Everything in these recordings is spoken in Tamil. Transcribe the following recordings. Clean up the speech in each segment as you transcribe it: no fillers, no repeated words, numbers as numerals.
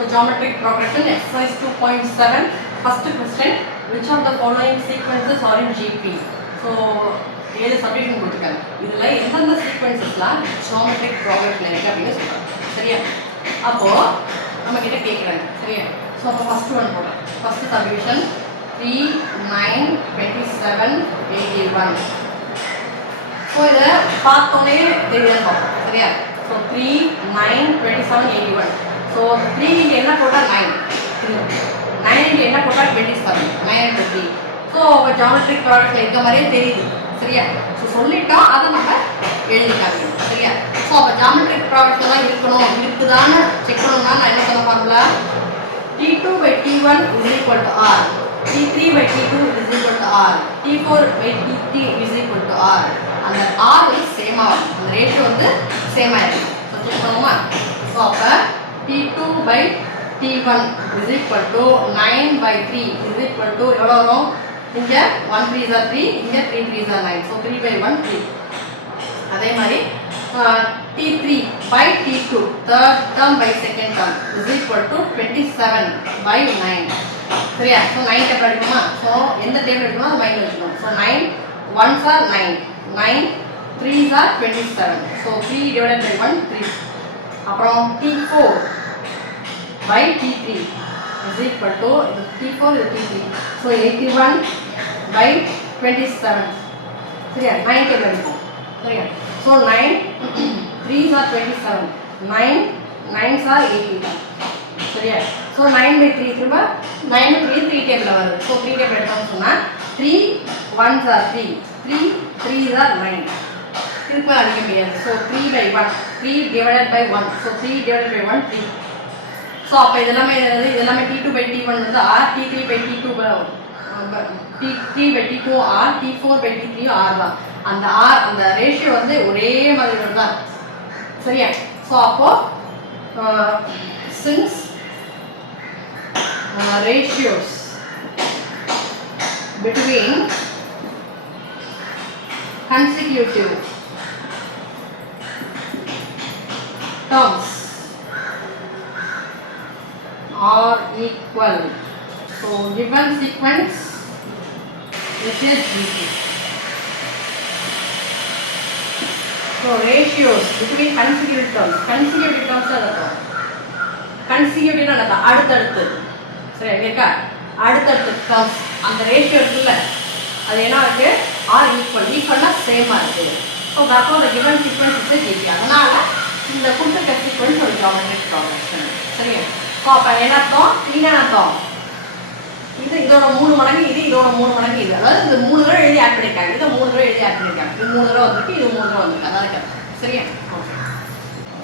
So geometric progression exercise 2.7 first question, which of the following sequences are in GP? So ஏழு சப்டிவிஷன் கொடுத்துருக்காங்க. இதில் எந்தெந்த சீக்வன்சஸ்லாம் ஜியோமெட்ரிக் ப்ராக்ரஷன் இருக்குது அப்படின்னு சொல்கிறாங்க. சரியா? அப்போது நம்மக்கிட்ட கேட்குறாங்க. சரியா? ஸோ அப்போ ஃபஸ்ட்டு ஒன் போடுறேன். First subdivision 3, 9, 27, 81. ஸோ இதை பார்த்தோன்னே தெரியுதுன்னு பார்ப்போம். சரியா? ஸோ 3, 9, 27, 81. ஸோ 3 இங்கே என்ன போட்டால் 9, 9 இங்கே என்ன போட்டால் 27, 9 into 3. ஸோ ஜியோமெட்ரிக் ப்ராக்ரஷன் இருக்க மாதிரியே தெரியுது. சரியா? ஸோ சொல்லிட்டோம், அதை நம்ம எழுதிக்காங்க. சரியா? ஸோ அப்போ ஜியோமெட்ரிக் ப்ராக்ரஷன்லாம் இருக்குதான்னு செக் பண்ணணும்னா நான் என்ன சொன்ன formula, T2/T1 is equal to R, T3/T2 is equal to R, T4/T3 is equal to R. அந்த R வந்து சேமாக இருக்கும், அந்த ரேஷியோ வந்து சேமாக இருக்கும். ஸோ செக் பண்ணுவோமா? ஸோ அப்போ T2/T1 is equal to 9/3 is equal to எவ்வளோ வரும்? இங்கே 1 3s are 3, இங்கே 3 3s are 9. ஸோ 3/1 3. அதே மாதிரி T3/T2 third term by second term is equal to 27/9. சரியா? ஸோ 9 டேபிள் எடுக்கணுமா? ஸோ எந்த டேபிள் எடுக்கணும் அது மைண்டில் வச்சுக்கணும். So 9 1s are 9, 9 3s are 27. So 3 divided by 1 3. அப்புறம் T4/T3 is equal to இது T4 இது T3. ஸோ 81/27. சரியா? 9 டேபிள் எடுக்கும். சரியா? So 9 3s are 27, 9 9s are 81. சரியா? ஸோ 9/3 திரும்ப 9/3 3 டேபிளில் வருது. ஸோ 3 டேபிள் எடுத்தோம்னு சொன்னால் 3 1s are 3, 3 3s are 9. திரும்ப அடிக்க முடியாது. So 3/1, 3 divided by 1. So 3 divided by 1 3. So அப்போ இதெல்லாமே T2/T1 வந்து R, T3/T2 T3/T2 R, T4/T3 R தான். அந்த R அந்த ரேஷியோ வந்து ஒரே மாதிரி தான். சரியா? ஸோ அப்போ since ratios between consecutive terms are equal, so given sequence which is GP. So ratios between consecutive terms அர்த்தம் consecutive அர்த்தம் அடுத்தடுத்து. சரி இருக்கா? அடுத்தடுத்து terms அந்த ரேஷியோ இருக்குல்ல, அது என்ன இருக்கு? ஆர் ஈக்குவல்னா சேமாக இருக்குது. ஸோ தப்போ அந்த given sequence is GP. அதனால் இந்த கொடுத்துருக்க சீக்வன்ஸ் ஒரு ஜியோமெட்ரிக் ப்ராக்ரஷன். சரியா? ஸோ அப்போ என்ன அர்த்தம்? என்ன அர்த்தம்? இதோட 3 மடங்கு இது, இதோட 3 மடங்கு இது. அதாவது இந்த 3 தடவை எழுதி ஆட் பண்ணியிருக்காங்க, இதை 3 தடவை எழுதி ஆட் பண்ணியிருக்காங்க. இது 3 தடவை வந்திருக்கு, இது 3 தடவை வந்திருக்கு. அதான் இருக்கு. சரியா? ஓகே.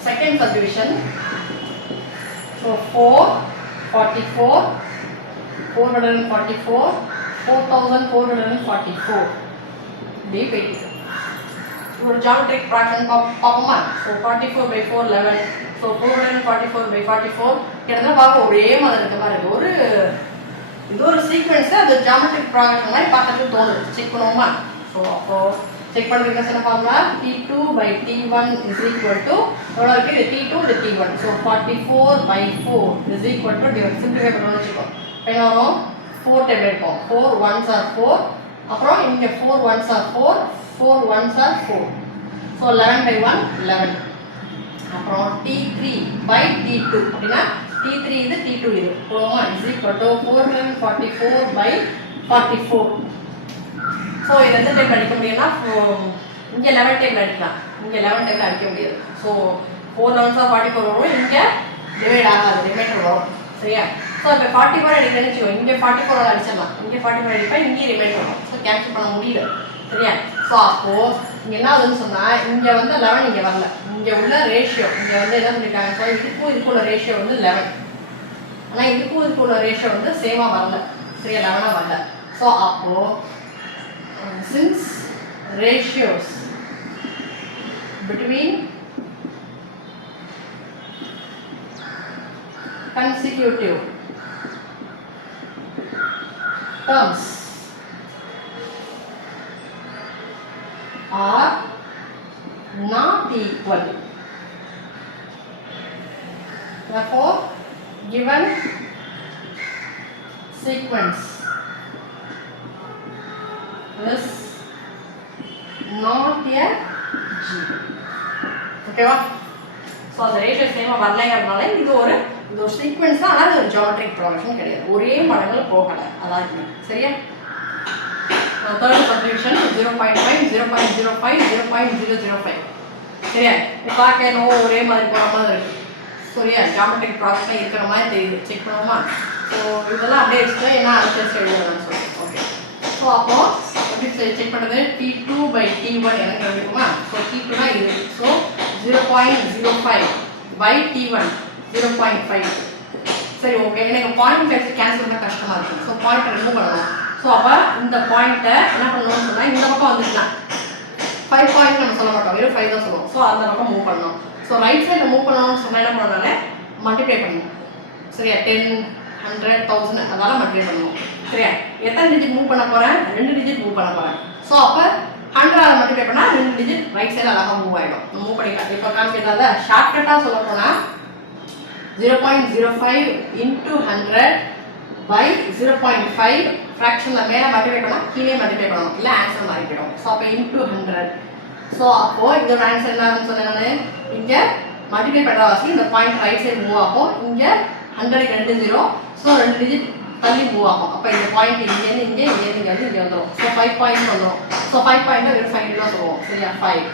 Second subdivision. ஸோ 444, 444, 4444 இப்படி போயிட்டு ஒரு ஜியோமெட்ரிக் ப்ராக்ரஷன் பார்ப்போமா? ஸோ 44/4 11. ஸோ 444/44 கிட்டத்தட்ட பார்க்க ஒரே மாதிரி இருக்க மாதிரி இருக்குது. இது ஒரு சீக்வன்ஸ், அது ஜியோமெட்ரிக் ப்ராக்ரஷன் மாதிரி பார்க்கறதுக்கு தோணுது. செக் பண்ணுவோமா? ஸோ அப்போ செக் பண்ணுறதுக்கு என்ன பார்க்கலாம்? T2/T1 is equal to எவ்வளோ இருக்குது? இது T2 இது T1. So 44/4 is equal to simplify பண்ணணும்னு வச்சுக்கோ. என்ன வரும்? 4 டேபிள் இருக்கும். 4 1s are 4, அப்புறம் இங்கே 4 1s are 4, 4 1s are 4. So 11/1 11. அப்புறம் T3/T2 அப்படின்னா T3 இது T2 இது போடுவோமா? Is equal to 444/44. ஸோ இது எந்த டைம் அடிக்க முடியும்னா இங்கே 11 டைம் அடிக்கலாம், இங்கே 11 டைம் அடிக்க முடியாது. ஸோ 4 11s are 44 வரும், இங்கே டிவைட் ஆகாது, ரிமைண்டர் வரும். சரியா? ஸோ இப்போ 44 அடிக்கிறேன்னு வச்சுக்கோ, இங்கே 44 அடிச்சிடலாம், இங்கே 44 அடிப்பேன், இங்கே ரிமைண்டர் வரும். ஸோ கேன்சல் பண்ண முடியல. சரியா? ஸோ அப்போது இங்கே என்ன ஆகுதுன்னு சொன்னால், இங்கே வந்து 11 இங்கே வரல, இங்கே உள்ள ரேஷியோ இங்கே வந்து என்ன சொல்லியிருக்காங்க? ஸோ இதுக்கும் உள்ள ரேஷியோ வந்து 11, ஆனால் இதுக்கும் உள்ள ரேஷியோ வந்து சேமாக வரல. சரியா? 11 வரல. ஸோ அப்போது since ratios between consecutive terms are not equal, therefore given sequence is not a G. ஓகேவா? ஸோ அந்த ரேஷியோ சேமாக வரலைங்கிறதுனால இது ஒரு சீக்வன்ஸ் தான். ஆனால் அது ஒரு ஜியோமெட்ரிக் ப்ரோக்ரஷன் கிடையாது, ஒரே மடங்கள் போகலை. அதான் சரியா? Third subdivision 0.5 0.05 0.005. சரியா? பார்க்கணும் ஒரே மாதிரி போகிற மாதிரி இருக்கு. சரியா? ஜியோமெட்ரிக் ப்ராசஸ்லாம் இருக்கிற மாதிரி தெரியுது. செக் பண்ணுவோமா? ஸோ இதெல்லாம் அப்படியே வச்சுட்டு என்ன அனுசரிச்சு எழுதுறதுன்னு சொல்லுவோம். ஓகே. ஸோ அப்போ எப்படி செக் பண்ணுறது? T2/T1 எனக்கு கிடைக்குமா? ஸோ T2னா இது. So 0.05 by T1 0.5. சரி, ஓகே. எனக்கு பாயிண்ட் வச்சு கேன்சல் பண்ண கஷ்டமாக இருக்கும். ஸோ பாயிண்ட்டை ரிமூவ் பண்ணணும். ஸோ அப்போ இந்த பாயிண்ட்டை என்ன பண்ணணும்னு சொன்னால் இந்த பக்கம் வந்துக்கலாம். 5 பாயிண்ட் நம்ம சொல்ல மாட்டோம், வெறும் 5 தான் சொல்லுவோம். ஸோ அந்த பக்கம் மூவ் பண்ணணும். ஸோ ரைட் சைடில் மூவ் பண்ணணும்னு சொன்னால் என்ன பண்ணணும்னால மல்டிப்ளை பண்ணணும். சரியா? 10 100 1000 அதெல்லாம் மல்டிப்ளை பண்ணணும். சரியா? எத்தனை டிஜிட் மூவ் பண்ண போகிறேன்? 2 டிஜிட் மூவ் பண்ண போகிறேன். ஸோ அப்போ 100 மல்டிப்ளை பண்ணால் 2 டிஜிட் ரைட் சைடில் அழகாக மூவ் ஆகிடும். மூவ் பண்ணிக்கலாம். இப்போ காமிக்கிறதால ஷார்ட்கட்டாக சொல்ல போனால் 0.05 into 100 by 0.5 ஃப்ராக்ஷனில் மேலே மல்டிப்ளை பண்ணால் கீழே மல்டிப்ளை பண்ணணும், இல்லை ஆன்சர் மாறிவிடும். ஸோ அப்போ into 100. ஸோ அப்போது இதோட ஆன்சர் என்னன்னு சொன்னேன் நான். இங்கே மல்டிப்ளை பண்ணுற வாசி இந்த பாயிண்ட் ரைட் சைடு மூவ் ஆகும். இங்கே 100க்கு 2 0. ஸோ 2 டிஜிட் தள்ளி மூவ் ஆகும். அப்போ இந்த பாயிண்ட் இங்கேருந்து இங்கே வந்து இங்கே வந்துடும். ஸோ 5 பாயிண்ட் வந்துடும். ஸோ 5 பாயிண்ட் வெறும் 5 தான் சொல்லுவோம். சரியா? 5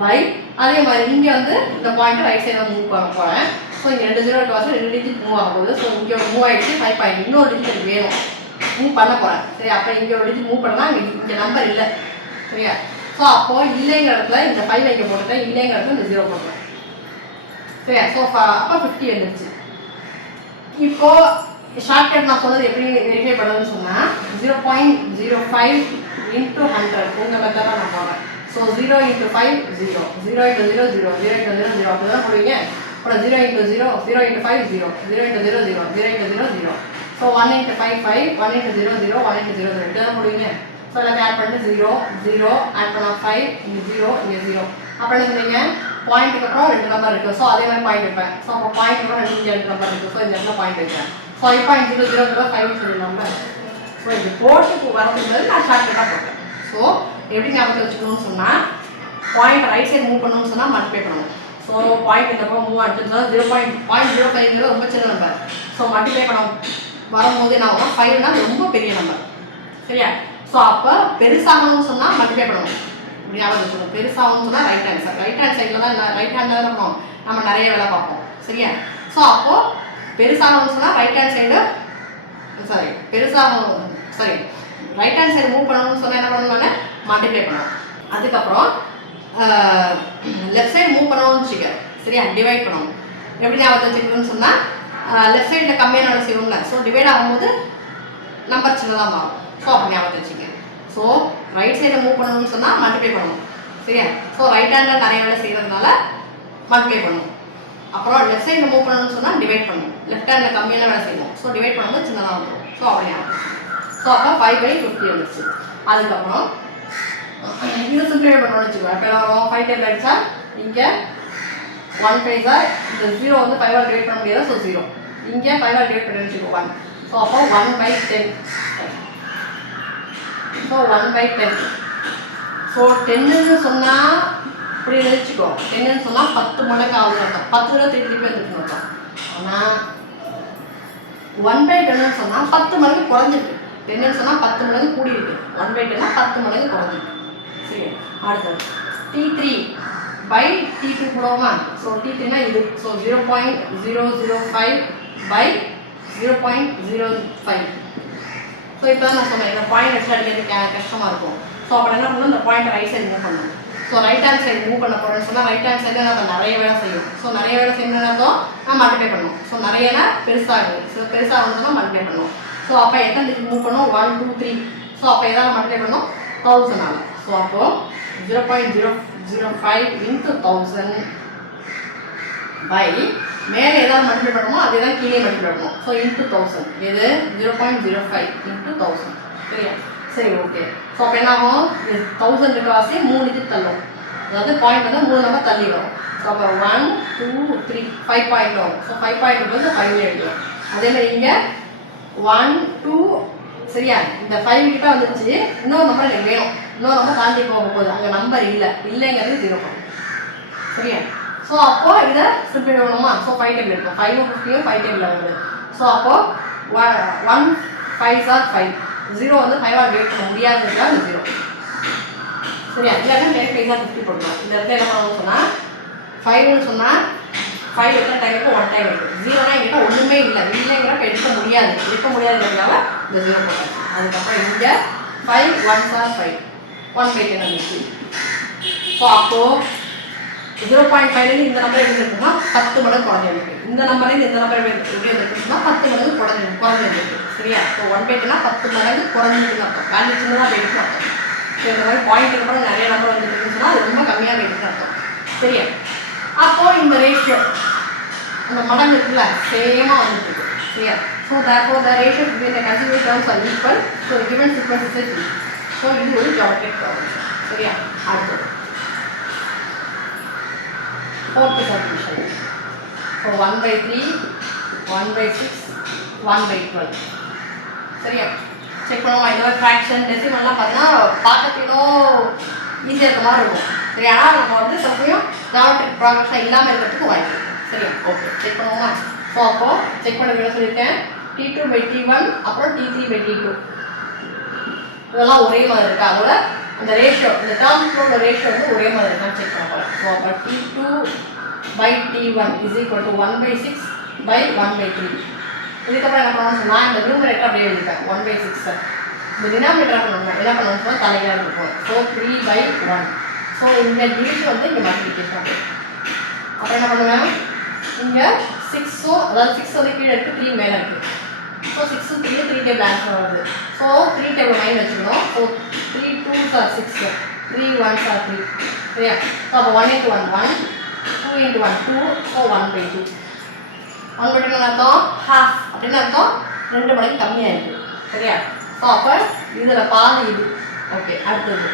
பை அதே மாதிரி இங்கே வந்து இந்த பாயிண்ட் ரைட் சைடில் மூவ் பண்ண போகிறேன். ஸோ இங்கே 2 0 வாசி 2 டிஜிட் மூவ் ஆகும் போது. ஸோ இங்கே ஒரு மூவ் ஆகிடுச்சு 5 பாயிண்ட். இன்னொரு டிஜிட் எனக்கு வேணும், மூவ் பண்ண போகிறேன். சரி, அப்போ இங்கே ஒரு டிஜிட் மூவ் பண்ணால் இங்கே நம்பர் இல்லை. சரியா? ஸோ அப்போது இல்லைங்கிற இடத்துல இந்த 5 இங்கே போட்டுட்டேன், இல்லைங்கிற இடத்துல இந்த 0 போட்டுறேன். சரியா? ஸோ அப்போ 50 வந்துடுச்சு. இப்போது ஷார்ட்கட் நான் சொன்னது எப்படி வெரிஃபை பண்ணுறதுன்னு சொன்னால் 0.05 into 100 உங்கள் மெத்தடாக நான் போடுறேன். ஸோ 0 into 5 0 0 into 0 0 0 into 0 0 அப்படி தான் போடுவீங்க. அப்புறம் 0 into 0 0 into 5 0 0 into 0 0 0 into 0 0. So 1 into 5 5 1 into 0 0 1 into 0 0 இப்படி தான் போடுவீங்க. ஸோ எல்லாத்தையும் ஆட் பண்ணிட்டு 0 0 ஆட் பண்ணால் 5 இங்கே 0 இங்கே 0. அப்புறம் என்ன பண்ணுவீங்க? பாயிண்ட்டுக்கு அப்புறம் 2 நம்பர் இருக்குது. ஸோ அதே மாதிரி பாயிண்ட் வைப்பேன். ஸோ அப்போ பாயிண்ட்டுக்கு அப்புறம் 2 நம்பர் இருக்குது. ஸோ இந்த இடத்துல பாயிண்ட் வைப்பேன். ஸோ 5.005 சொல்லிடலாம்ல. ஸோ இது போட்டு வரதுக்கு நான் ஷார்ட்கட்டாக போட்டேன். ஸோ எப்படி ஞாபகத்தில் வச்சுக்கணும்னு சொன்னால் பாயிண்ட் ரைட் சைடு மூவ் பண்ணணும்னு சொன்னால் மல்டிப்ளை பண்ணணும். ஸோ பாயிண்ட் இந்த பக்கம் மூவ் ஆச்சுன்னா 0.05 ரொம்ப சின்ன நம்பர். ஸோ மல்டிப்ளை பண்ண வரும்போது என்ன ஆகும்? 5னா ரொம்ப பெரிய நம்பர். சரியா? ஸோ அப்போ பெருசாகணும்னு சொன்னால் மல்டிப்ளை பண்ணணும். இப்படி ஞாபகம் வச்சுக்கணும். பெருசாகணும்னு சொன்னால் right hand side. Right hand சைடில் தான் ரைட் ஹேண்டில் தான் இருக்கணும். நம்ம நிறைய வேலை பார்ப்போம். சரியா? ஸோ அப்போது பெருசாகணும்னு சொன்னால் right hand side right hand side move பண்ணணும்னு சொன்னால் என்ன பண்ணணும்னா மல்டிப்ளை பண்ணணும். அதுக்கப்புறம் லெஃப்ட் சைடு மூவ் பண்ணணும்னு வச்சுக்க. சரியா? டிவைட் பண்ணணும். எப்படி ஞாபகத்தை வச்சுக்கணும்னு சொன்னால் லெஃப்ட் சைடில் கம்மியான வேலை செய்வோம்ல. ஸோ டிவைட் ஆகும்போது நம்பர் சின்னதாக மாறும். ஸோ அப்படி ஞாபகத்தை வச்சுக்க. ஸோ ரைட் சைடை மூவ் பண்ணணும்னு சொன்னால் மல்டிப்ளை பண்ணணும். சரியா? ஸோ ரைட் ஹேண்டில் நிறைய வேலை செய்கிறதுனால மல்டிப்ளை பண்ணணும். அப்புறம் லெஃப்ட் சைடில் மூவ் பண்ணணும்னு சொன்னால் டிவைட் பண்ணணும். லெஃப்ட் ஹேண்டில் கம்மியான வேலை செய்வோம். ஸோ டிவைட் பண்ணும்போது சின்னதாக வந்துடும். ஸோ அப்படி ஞாபகம். ஸோ அப்போ 5/50 வந்துச்சு. அதுக்கப்புறம் இது சிம்பிளிஃபை பண்ணணும்னு வச்சுக்கோங்க. இப்போ என்ன வரும்? 5 டைம் ஆகிடுச்சா? இங்கே 1 5 இந்த 0 வந்து 5 டிவைட் பண்ண முடியாது. ஸோ 0 இங்கே 5 டிவைட் பண்ணி வச்சுக்கோ 1. ஸோ அப்போ 1/10. ஸோ 1/10. ஸோ 10ன்னு சொன்னால் இப்படி நினச்சிக்கோ. 10ன்னு சொன்னால் 10 மடங்கு ஆகுது அர்த்தம். 10 தடவை திருப்பி வந்துருக்கணும் அர்த்தம். ஆனால் 1/10ன்னு சொன்னால் 10 மடங்கு குறைஞ்சிருக்கு. 10ன்னு சொன்னால் 10 மடங்கு கூடி இருக்கு. 1/10னா 10 மடங்கு குறைஞ்சிருக்கு. சரி, அடுத்தது T3/T2 போடுவோமா? ஸோ T3னா இது. So 0.005 by 0.05. ஸோ இப்போ தான் நான் சொன்னேன், இந்த பாயிண்ட் வச்சு அடிக்கிறது கஷ்டமாக இருக்கும். ஸோ அப்புறம் என்ன பண்ணணும்? இந்த பாயிண்ட் ரைட் சைடு மூவ் பண்ணணும். So right hand side move பண்ண போகிறேன்னு சொன்னால் ரைட் ஹேண்ட் சைடில் நம்ம நிறைய வேலை செய்யும். ஸோ நிறைய வேலை செய்யணும்னு அர்த்தம் நான் மல்டிப்ளை பண்ணணும். ஸோ நிறையனா பெருசாகுது. ஸோ பெருசாகுதுன்னா மல்டிப்ளை பண்ணணும். ஸோ அப்போ எத்தனை டிஜிட் மூவ் பண்ணணும்? 1 2 3. ஸோ அப்போ எதாவது மல்டிப்ளை பண்ணணும் 1000. ஸோ அப்போது 0.005 into 1000 by மேலே ஏதாவது மல்டிப்ளை பண்ணணுமோ அதே தான் கீழே மல்டிப்ளை பண்ணணும். ஸோ into 1000 இது 0.05 into 1000. சரியா? சரி, ஓகே. ஸோ அப்போ என்ன ஆகும்? 1000 வாசி 3 டிஜிட் தள்ளும். அதாவது பாயிண்ட் வந்து 3 நம்பர் தள்ளி வரும். ஸோ அப்போ 1 2 3 5 பாயிண்ட் வரும். ஸோ 5 பாயிண்ட் வந்து 5 எழுதுவோம். அதே மாதிரி இங்கே 1 2 சரியா, இந்த 5 கிட்ட வந்துருச்சு. இன்னொரு நம்பர் எனக்கு வேணும், இன்னொரு நம்பர் தாண்டி போகும்போது அங்கே நம்பர் இல்லைங்கிறது 0 பண்ணும் சரியா. ஸோ அப்போ இதை சிம்பிள் வேணுமா. ஸோ 5 டேபிள் இருக்கும். 5 50 5 டேபிள் வருது. ஸோ அப்போ 1 5s are 5. 0 வந்து 5 வெயிட் பண்ண முடியாதுன்றா 0 சரியா. இல்லைன்னா 10 5s are 50 போடணும். இந்த இடத்துல என்ன பண்ணணும்னு சொன்னால் 5ன்னு சொன்னால் 5 எத்தனை டைம் இருக்கும், 1 டைம் இருக்கும். 0னா எங்கிட்ட ஒன்றுமே இல்லைங்கிறப்ப எடுக்க முடியாதுங்கிறதுனால இந்த 0 போட்டாங்க. அதுக்கப்புறம் இங்கே 5 1s are 5 1/10 வந்துச்சு. ஸோ அப்போது 0.5 இந்த நம்பர் எப்படி இருக்குன்னா 10 மடங்கு குறைஞ்சிருக்கு. இந்த நம்பர்லேருந்து இந்த நம்பர் எப்படி இருக்குன்னா 10 மடங்கு குறைஞ்சிருக்கு சரியா. ஸோ 1/10னா 10 மடங்கு குறைஞ்சிருக்குன்னு அர்த்தம். வேல்யூ சின்னதாக போயிடுன்னு அர்த்தம். ஸோ இந்த மாதிரி பாயிண்ட் அப்புறம் நிறைய நம்பர் வந்துருக்குன்னு சொன்னால் அது ரொம்ப கம்மியாக போயிடுன்னு அர்த்தம் சரியா. அப்போது இந்த ரேஷியோ அந்த மடங்கு இருக்குல்ல சேமாக வந்துட்டு இருக்கு சரியா. So therefore the ratio between the consecutive terms are equal. So the given sequence is 3. So இது ஒரு geometric problem சரியா. அடுத்தது fourth subdivision. So 1/3 1/6 1/12 சரியா. செக் பண்ணுவோமா. இந்த மாதிரி ஃப்ராக்ஷன் டெசிமல்லாம் பார்த்தீங்கன்னா பார்க்கறதுக்கோ ஈஸியாக இருக்க மாதிரி இருக்கும் சரி. ஆனால் நம்ம வந்து சமயம் ஜாமெட்ரிக் ப்ராக்ரஸாக இல்லாமல் இருக்கிறதுக்கு வாய்ப்பு சரியா. ஓகே செக் பண்ணுவோமா. ஸோ அப்போது செக் பண்ண வேணும் சொல்லியிருக்கேன். T2/T1 அப்புறம் T3/T2 இதெல்லாம் ஒரே மாதிரி இருக்கா. அதோட அந்த ரேஷியோ இந்த டேர்ம்ஸோட ரேஷியோ வந்து ஒரே மாதிரி இருக்கான்னு செக் பண்ண போகிறேன். ஸோ அப்போ T2/T1 is equal to 1/6/1/3. இதுக்கப்புறம் என்ன பண்ணணும்னு சொன்னால் இந்த நியூமரேட்டர் அப்படியே எழுதிப்பேன் 1/6. இந்த டினாமினேட்டர் பண்ணணும் என்ன பண்ணணும்னு சொன்னால் தலைகளாக இருக்கும். ஸோ 3/1. ஸோ இந்த டிவிஷன் வந்து இங்கே மல்டிபிகேஷன் ஆகும். அப்புறம் என்ன பண்ணுவேன் இங்கே 6 அதாவது 6 வந்து கீழே இருக்குது 3 மேலே இருக்குது. ஸோ 6 3 டேபிள் ஆன்சர் வருது. ஸோ 3 டேபிள் 9 வச்சுக்கணும். So 3 2s are 6 3 1s are 3 சரியா. ஸோ அப்போ 1 × 1 1 2 × 1 2. ஸோ 1/2 1/2 அர்த்தம் ஹாஃப் அப்படின்னு அர்த்தம் 2 மடங்கு கம்மியாக இருக்குது சரியா. ஸோ அப்போ இதில் பாதி இது ஓகே. அடுத்தது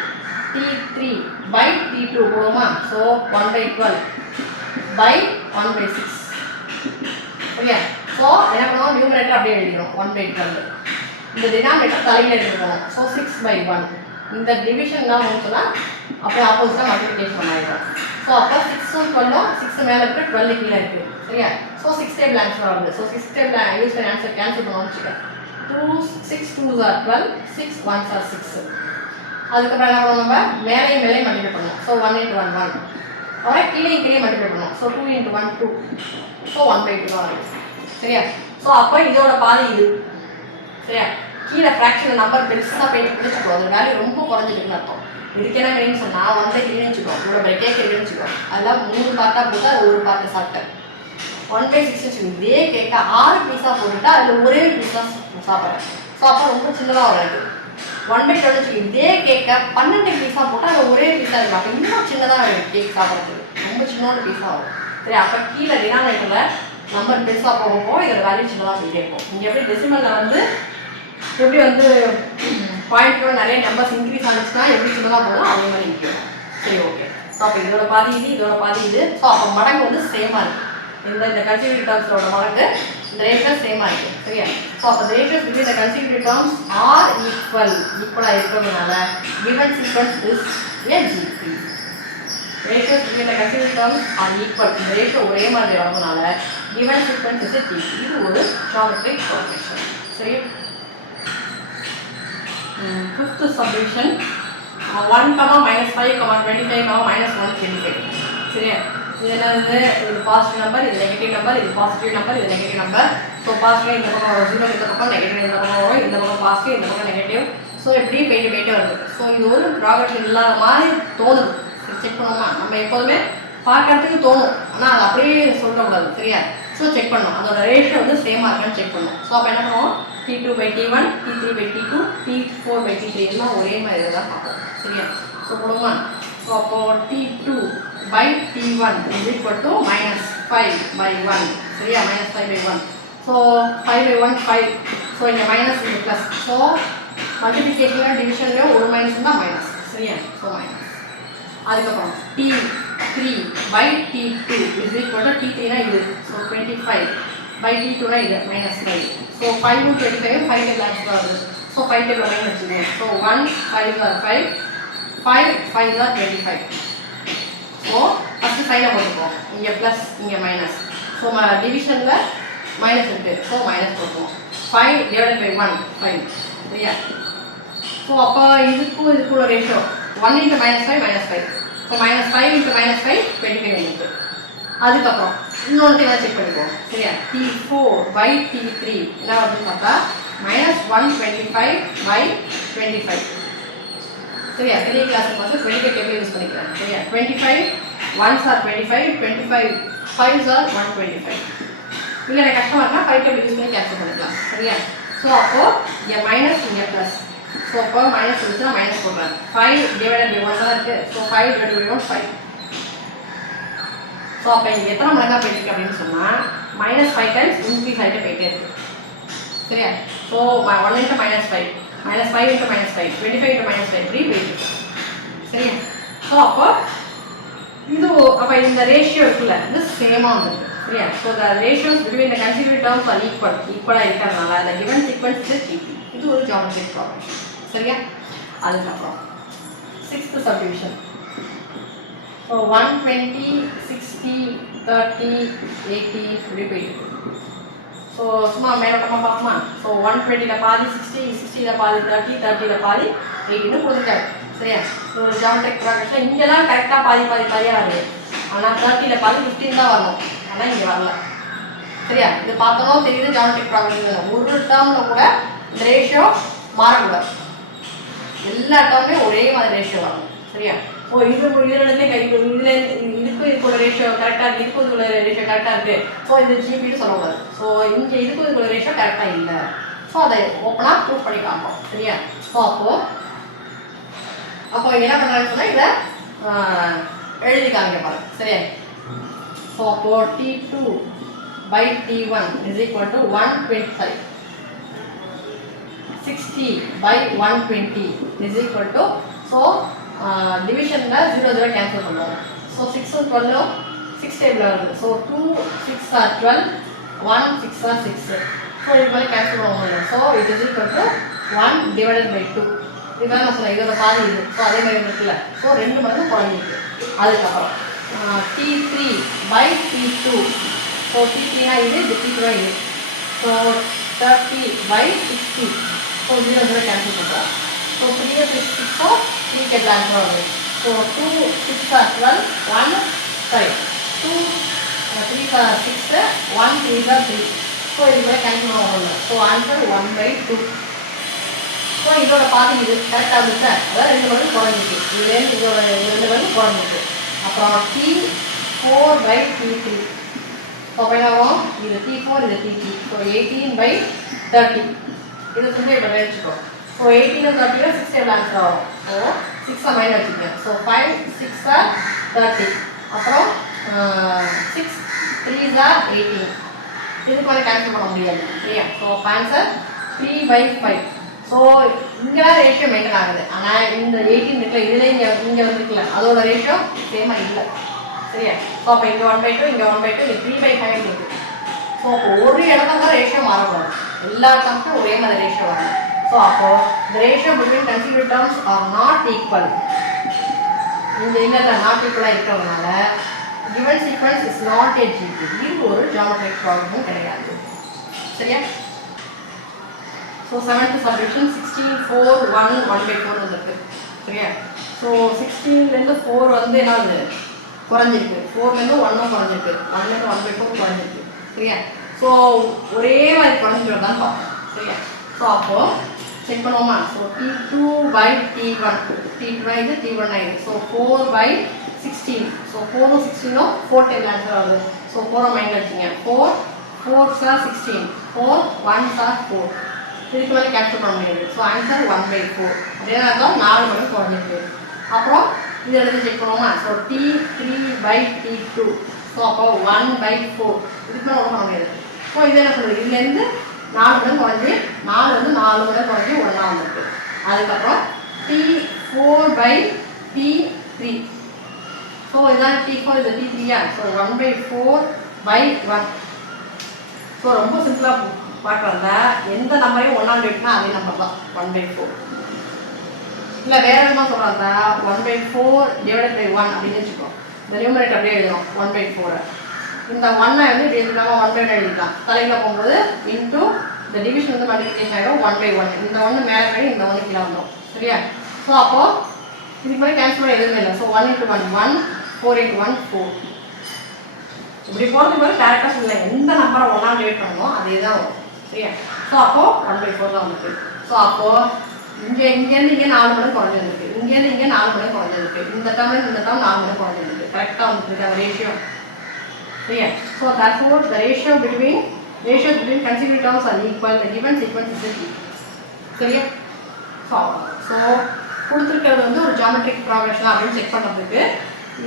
T3/T2 போடுவோமா. ஸோ 1/12/1/6 சரியா. ஸோ என்ன பண்ணுவோம் நியூமரேட்டர் அப்படியே எழுதிடும் 1/12. இந்த டினாமினேட்டர் தலையில் எடுத்துக்கணும். ஸோ 6/1. இந்த டிவிஷன் தான் சொன்னால் அப்படியே ஆப்போசிட்டாக மல்டிபிகேஷன் பண்ணிடுறோம். ஸோ அப்போ 6 12 6 மேலே இருக்குது 12 கீழே இருக்குது சரியா. ஸோ 6 டேபிள் ஆன்சர் வருது. ஸோ 6 டேபிள் யூஸ் பண்ணி ஆன்சர் கேன்சல் பண்ணணும்னு வச்சுக்கேன். 6 2s are 12 6 1s are 6. அதுக்கப்புறம் என்ன பண்ணுவோம் நம்ம மேலேயும் மல்டிப்ளை பண்ணுவோம். ஸோ 1 × 1 1. அப்புறம் கீழே மல்டிப்ளை பண்ணுவோம். ஸோ 2 × 1 2. ஸோ 1/2 தான் வருது சரியா. ஸோ அப்போ இதோட பாதி இது சரியா. கீழே ஃப்ராக்ஷன் நம்பர் பெருசாக போயிட்டு பிடிச்சிக்கோ. அது வேல்யூ ரொம்ப குறைஞ்சிருக்குன்னு அர்த்தம். இதுக்கு என்ன வேணும்னு சொன்னால் 1/3 வச்சுக்கோ. இதோட கேக் வச்சுக்கோ. அதெல்லாம் 3 பார்ட்டாக போட்டு அது ஒரு பார்ட்டை சாப்பிட்டேன். 1/6 வச்சுக்கோ. இதே கேட்க 6 பீஸாக போட்டுட்டா அதில் ஒரே பீஸாக சாப்பிட்றேன். ஸோ அப்போ ரொம்ப சின்னதாக வராது. 1/12 வச்சுக்கோ. இதே கேட்க 12 பீஸாக போட்டால் அதில் ஒரே பீஸாக இருக்கும். அப்போ இன்னும் சின்னதாக கேக் சாப்பிட்றதுக்கு ரொம்ப சின்னோட பீஸாக வரும் சரி. அப்போ கீழே டினாமினேட்டரில் நம்பர் பெருசாக போகப்போ இதோட வேல்யூ சின்னதாக போயிட்டே இருக்கும். இங்கே எப்படி டெசிமலில் வந்து எப்படி வந்து பாயிண்ட்டோட நிறைய நம்பர்ஸ் இன்க்ரீஸ் ஆனிச்சுன்னா எப்படி சின்னதாக போதும் அதே மாதிரி நிற்கும் சரி. ஓகே. ஸோ அப்போ இதோட பாதி இது. ஸோ அப்போ மடங்கு வந்து சேமாக இருக்குது. இந்த கன்சிக்யூட்டிவ் டேர்ம்ஸோட மடங்கு இந்த ரேஷியோ சேமாக இருக்குது சரியா. ஸோ அப்போ ratios between the consecutive terms R ஈக்குவலாக இருக்கிறதுனால given sequence is a GP. Ratios between the consecutive terms are equal. இந்த ரேஷியோ ஒரே மாதிரி வரதுனால given sequence is a GP. இது ஒரு geometric progression சரி. Fifth subdivision 1, -5, -25, -125 சரியா. இது என்னது இது பாசிட்டிவ் நம்பர் இது நெகட்டிவ் நம்பர் இது பாசிட்டிவ் நம்பர் இது நெகட்டிவ் நம்பர். ஸோ பாசிட்டிவ் இந்த பக்கம் வரும் 0 இந்த பக்கம் நெகட்டிவ் இந்த பக்கம் வரும் இந்த பக்கம் பாசிட்டிவ் இந்த பக்கம் நெகட்டிவ். ஸோ இப்படியே போயிட்டு வருது. ஸோ இது ஒரு ப்ராக்ரஷன் இல்லாத மாதிரி தோணுது. செக் பண்ணுவோமா. நம்ம எப்போதுமே பார்க்கறதுக்கு தோணும் ஆனால் அது அப்படியே சொல்லக்கூடாது சரியா. ஸோ செக் பண்ணணும் அதோட ரேஷியோ வந்து சேமாக இருக்கான்னு செக் பண்ணணும். ஸோ அப்போ என்ன பண்ணுவோம் T2/T1 T3/T2 T4/T3 எல்லாம் ஒரே மாதிரி தான் பார்ப்போம் சரியா. ஸோ போடுவோமா. ஸோ அப்போது T2/T1 is equal to -5/1 சரியா. -5/1. ஸோ 5/1 5. ஸோ இங்கே மைனஸ் இது ப்ளஸ். ஸோ மல்டிப்ளிகேஷன்லையும் டிவிஷன்லையும் ஒரு மைனஸ் தான் மைனஸ் சரியா. ஸோ மைனஸ் அதுக்கப்புறம் T3 by T2 is equal to T3 இது ஸோ 25 by T2 இது -5 ஸோ 5 25 5 டேபிள் ஆன்சர் வருது ஸோ 5 டேபிள் லைன் வச்சுக்கோங்க so 1 5 are 5 5 5 are 25 so first சைனை போட்டுப்போம் இங்கே ப்ளஸ் இங்கே மைனஸ் ஸோ டிவிஷனில் மைனஸ் இருக்குது ஸோ மைனஸ் போட்டுவோம் 5 divided by 1 5 சரியா ஸோ அப்போ இதுக்குள்ள ratio 1 into -5 -5 so -5 into -5 25 minute அதுக்கப்புறம் இன்னொன்று செக் பண்ணிக்குவோம் சரியா T4 by T3 என்ன வருதுன்னு பார்த்தா -125 by 25 சரியா பெரிய கிளாஸுக்கு வந்து 25 டேபிள் யூஸ் பண்ணிக்கிறேன் சரியா 25 1s are 25 25 5s are 125 இல்லை எனக்கு கஷ்டமாக இருந்தால் 5 டேபிள் யூஸ் பண்ணி கேன்சல் பண்ணிக்கலாம் சரியா ஸோ அப்போது இங்கே மைனஸ் இங்கே ப்ளஸ் ஸோ அப்போ மைனஸ் இருந்துச்சுன்னா மைனஸ் போடுறேன் 5 divided by 1 தான் இருக்குது ஸோ 5 divided by 1 5 ஸோ அப்போ இங்கே எத்தனை மடங்காக போயிருக்கு அப்படின்னு சொன்னால் -5 டைம்ஸ் இன்க்ரீஸ் ஆகிட்டு போயிட்டே இருக்கு சரியா ஸோ 1 into -5 -5 into -5 25 into -5 இப்படி போயிட்டு சரியா ஸோ அப்போ இது அப்போ இந்த ரேஷியோ இருக்குல்ல இது சேமாக வந்துருக்கு சரியா so the ratios between the consecutive terms R ஈக்குவலாக இருக்கிறதுனால அந்த கிவன் சீக்வன்ஸ் இஸ் ஜிபி இது ஒரு ஜியோமெட்ரிக் ப்ராப்ளம் சரியா அதுக்கப்புறம் 6th சப்டிவிஷன் ஸோ 120 60 30 80 இப்படி போயிட்டு ஸோ சும்மா மேலோட்டமாக பார்ப்போமா ஸோ 120ல் பாதி 60 60ல் பாதி 30 30ல் பாதி 80ன்னு கொடுத்துட்டாரு சரியா ஸோ ஒரு ஜியோமெட்ரிக் ப்ராக்ரஷன் இங்கெல்லாம் கரெக்டாக பாதி பாதியாக வருது ஆனால் 30ல் பாதி 15 தான் வரணும் ஆனால் இங்கே வரல சரியா இது பார்த்தோம் தெரியுது ஜியோமெட்ரிக் ப்ராக்ரஷன் ஒரு டேர்மில் கூட இந்த ரேஷியோ மாறக்கூடாது எல்லா டேர்ம்லேயும் ஒரே மாதிரி ரேஷியோ வரணும் சரியா ஓ இதுலேருந்தே இதுக்குள்ள ரேஷியோ கரெக்டாக இருக்குது இதுக்குள்ள ரேஷியோ கரெக்டாக இருக்குது ஸோ இது ஜிபின்னு சொல்லக்கூடாது ஸோ இங்கே இதுக்குள்ள ரேஷியோ கரெக்டாக இல்லை ஸோ அதை ஓப்பனாக ப்ரூவ் பண்ணி காப்போம் சரியா ஸோ அப்போ என்ன பண்ணுறாங்கன்னு சொன்னால் இதை எழுதி காமிக்க பாருங்க சரியா ஸோ அப்போது T2 by T1 is equal to 125 60 by 120 is equal to so division la 0 0 cancel பண்ணுவோம் so 6 and 12 6 டேபிள் வருது so 2 6 are 12 1 6 are 6 so இது மாதிரி cancel பண்ணுவோம் so it is equal to 1 divided by 2 இதுதான் நான் சொன்னேன் இதோட பாதி இது ஸோ அதே மாதிரி இருக்குல்ல ஸோ 2 மடங்கு குறைஞ்சிருக்கு அதுக்கப்புறம் T3 by T2 ஸோ T3னா இது T2 இது ஸோ 30 by 60 ஸோ 0 0 கேன்சல் பண்ணுறோம் ஸோ 3 6 ஸோ 3 கேட்கல ஆன்சர் வருது so 2 6 are 12 1 sorry 2 3 are 6 1 3 are 3 so இது மாதிரி கேன்சல் பண்ணுவோம் ஸோ ஆன்சர் 1 by 2 ஸோ இதோட பாதி இது கரெக்டாக இருந்துச்சு அதாவது 2 மடங்கு குறைஞ்சிருக்கு இதுலேருந்து இதோட 2 மடங்கு குறைஞ்சிருக்கு அப்புறம் T4 by T3 ஸோ அப்போ என்னாகும் இது T4 இது T3 ஸோ 18 by 30 இது கொஞ்சம் இப்போ வச்சுக்கோ ஸோ 18 30 6 டேபிள் ஆன்சர் ஆகும் ஸோ 6 மைண்ட் வச்சுக்கேன் ஸோ 5 6 are 30 அப்புறம் 6 3s are 18 இதுக்கு மேலே கேன்சல் பண்ண முடியாது சரியா ஸோ ஆன்சர் 3 by 5 ஸோ இங்கே ரேஷியோ மெயின்டைன் ஆகுது ஆனால் இந்த 18 இருக்குல்ல இதில் இங்கே வந்துருக்குல்ல அதோட ரேஷியோ சேமாக இல்லை சரியா ஸோ அப்போ இங்கே 1/2 இங்கே 1/2 இங்கே 3/5 இருக்குது ஸோ அப்போ ஒரு இடத்துல தான் ரேஷியோ மாறக்கூடாது எல்லா டேர்ம்ஸும் ஒரே மாதிரி ரேஷியோ வரணும் ஸோ அப்போது இந்த ratio between consecutive terms R not equal இந்த இல்லை நாட் ஈக்குவலாக இருக்கிறதுனால given sequence is not a GP இது ஒரு ஜியோமெட்ரிக் ப்ராப்ளமும் கிடையாது சரியா ஸோ 7th சப்டிவிஷன் 16 4 1 1/4 வந்துருக்கு சரியா ஸோ 16லேருந்து 4 வந்து என்ன ஆகுது குறைஞ்சிருக்கு 4லேருந்து 1 குறைஞ்சிருக்கு 1லேருந்து 1/4 குறைஞ்சிருக்கு சரியா ஸோ ஒரே மாதிரி குறைஞ்சிட்டு தான் பார்ப்போம் சரியா ஸோ அப்போது செக் பண்ணுவோமா so T2 by T1 T2 இது T1 ஆகிடுது so 4 by 16 so 4 16 4 table answer ஆகுது ஸோ 4 மைண்ட் வச்சுங்க 4 4s are 16 4 1s are 4 இதுக்கு மேலே கேன்சல் பண்ண முடியாது ஸோ ஆன்சர் 1/4 அதே நேரத்தில் 4 மடங்கு குறைஞ்சிருக்கு அப்புறம் இது எடுத்து செக் பண்ணுவோமா so T3 by T2 so அப்போ 1/4 இதுக்கு மேலே ஒன்றும் பண்ண முடியாது ஸோ இது என்ன சொல்கிறது இதுலேருந்து 4 மடங்கு குறைஞ்சி 4 வந்து 4 மடங்கு குறைஞ்சி 1 வந்துருக்கு அதுக்கப்புறம் T4 by T3 ஸோ இதான் T4 இது T3யா. So 1/4 by 1. ஸோ ரொம்ப சிம்பிளாக பார்க்குறத எந்த நம்பரையும் ஒன்றால் டிவைட்னா அதே நம்பர் தான் 1/4. இல்லை வேறு விதமாக சொல்கிறாங்க 1/4 டிவைடட் பை 1 அப்படின்னு வச்சுக்கோ. இந்த நியூமரேட்டர் அப்படியே எழுதுறோம் 1/4. இந்த 1 வந்து இப்படி எழுதிக்கலாம் 1/1 எழுதிக்கலாம். தலையில் போகும்போது இன்டூ இந்த டிவிஷன் வந்து மல்டிபிகேஷன் ஆகிடும் 1/1. இந்த 1 மேலே போய் இந்த 1 கீழே வந்துடும். சரியா? ஸோ அப்போது இதுக்கு மாதிரி கேன்சல் பண்ண எதுவுமே இல்லை. ஸோ 1 × 1 1, 4 × 1 4. இப்படி போகிறதுக்கு மாதிரி டேரக்டாக இல்லை எந்த நம்பரை ஒன்றால் டிவைட் பண்ணணும் அதே தான் வரும். சரியா? ஸோ அப்போது 1/4 தான் வந்துருக்கு. ஸோ அப்போது இங்கேருந்து இங்கே 4 மடங்கு குறைஞ்சிருக்கு, இங்கேருந்து இங்கே 4 மடங்கு குறைஞ்சிருக்கு, இந்த டேர்ம் 4 மடங்கு குறைஞ்சிருக்கு. கரெக்டாக வந்துருக்கு அந்த ரேஷியோ. சரியா? So therefore the ratios between consecutive terms are equal. The given sequence is equal. சரியா? ஸோ கொடுத்துருக்கிறது வந்து ஒரு ஜாமெட்ரிக் ப்ராக்ரஷன் அப்படின்னு செக் பண்ணுறதுக்கு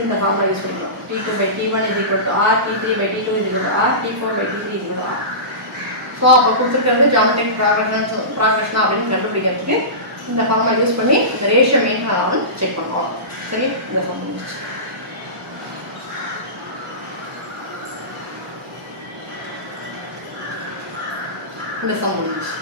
இந்த ஃபார்முலா யூஸ் பண்ணிக்கலாம். T2/T1 is equal to R, T3/T2 is equal to R, T4/T3 is equal to R. So அப்போ கொடுத்துருக்கிறது ஜாமெட்ரிக் ப்ராக்ரஷன் அப்படின்னு கண்டுபிடிக்கிறதுக்கு இந்த ஃபார்முலா யூஸ் பண்ணி இந்த ரேஷியோ மெயின்டைன் ஆகும்னு செக் பண்ணுவோம். சரி, இந்த ஃபார்ம் முடிச்சு இந்த சம் முடிஞ்சிச்சு.